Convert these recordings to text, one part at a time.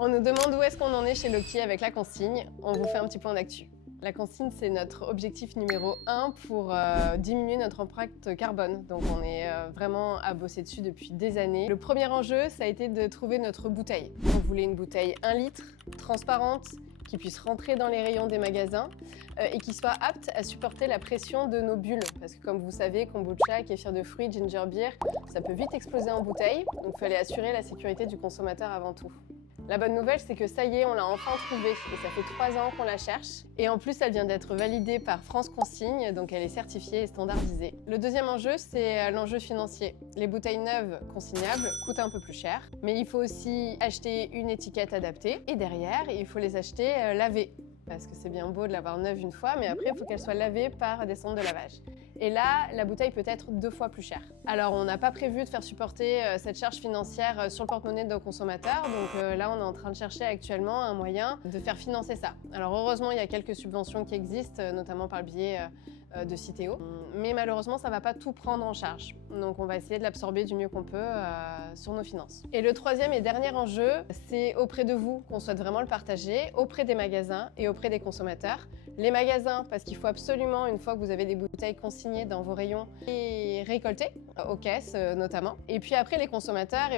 On nous demande où est-ce qu'on en est chez Loki avec la consigne. On vous fait un petit point d'actu. La consigne, c'est notre objectif numéro 1 pour diminuer notre empreinte carbone. Donc on est vraiment à bosser dessus depuis des années. Le premier enjeu, ça a été de trouver notre bouteille. On voulait une bouteille 1 litre, transparente, qui puisse rentrer dans les rayons des magasins et qui soit apte à supporter la pression de nos bulles. Parce que comme vous savez, kombucha, kéfir de fruits, ginger beer, ça peut vite exploser en bouteille. Donc il fallait assurer la sécurité du consommateur avant tout. La bonne nouvelle, c'est que ça y est, on l'a enfin trouvée et ça fait 3 ans qu'on la cherche. Et en plus, elle vient d'être validée par France Consigne, donc elle est certifiée et standardisée. Le deuxième enjeu, c'est l'enjeu financier. Les bouteilles neuves consignables coûtent un peu plus cher, mais il faut aussi acheter une étiquette adaptée et derrière, il faut les acheter lavées. Parce que c'est bien beau de l'avoir neuve une fois, mais après, il faut qu'elle soit lavée par des sondes de lavage. Et là, la bouteille peut être 2 fois plus chère. Alors, on n'a pas prévu de faire supporter cette charge financière sur le porte-monnaie de nos consommateurs. Donc là, on est en train de chercher actuellement un moyen de faire financer ça. Alors, heureusement, il y a quelques subventions qui existent, notamment par le biais de Citeo. Mais malheureusement, ça ne va pas tout prendre en charge. Donc, on va essayer de l'absorber du mieux qu'on peut sur nos finances. Et le troisième et dernier enjeu, c'est auprès de vous qu'on souhaite vraiment le partager, auprès des magasins et auprès des consommateurs. Les magasins, parce qu'il faut absolument, une fois que vous avez des bouteilles consignées dans vos rayons, les récolter, aux caisses notamment. Et puis après, les consommateurs,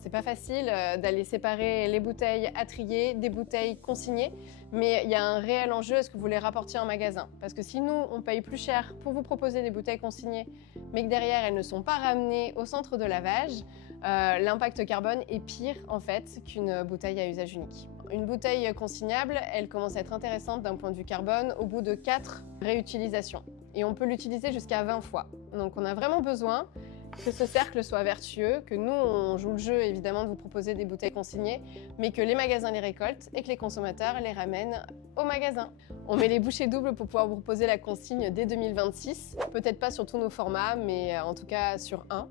c'est pas facile d'aller séparer les bouteilles à trier des bouteilles consignées, mais il y a un réel enjeu à ce que vous les rapportiez en magasin. Parce que si nous, on paye plus cher pour vous proposer des bouteilles consignées, mais que derrière, elles ne sont pas ramenées au centre de lavage, l'impact carbone est pire en fait qu'une bouteille à usage unique. Une bouteille consignable, elle commence à être intéressante d'un point de vue carbone au bout de 4 réutilisations. Et on peut l'utiliser jusqu'à 20 fois. Donc on a vraiment besoin que ce cercle soit vertueux, que nous, on joue le jeu évidemment de vous proposer des bouteilles consignées, mais que les magasins les récoltent et que les consommateurs les ramènent au magasin. On met les bouchées doubles pour pouvoir vous proposer la consigne dès 2026. Peut-être pas sur tous nos formats, mais en tout cas sur un.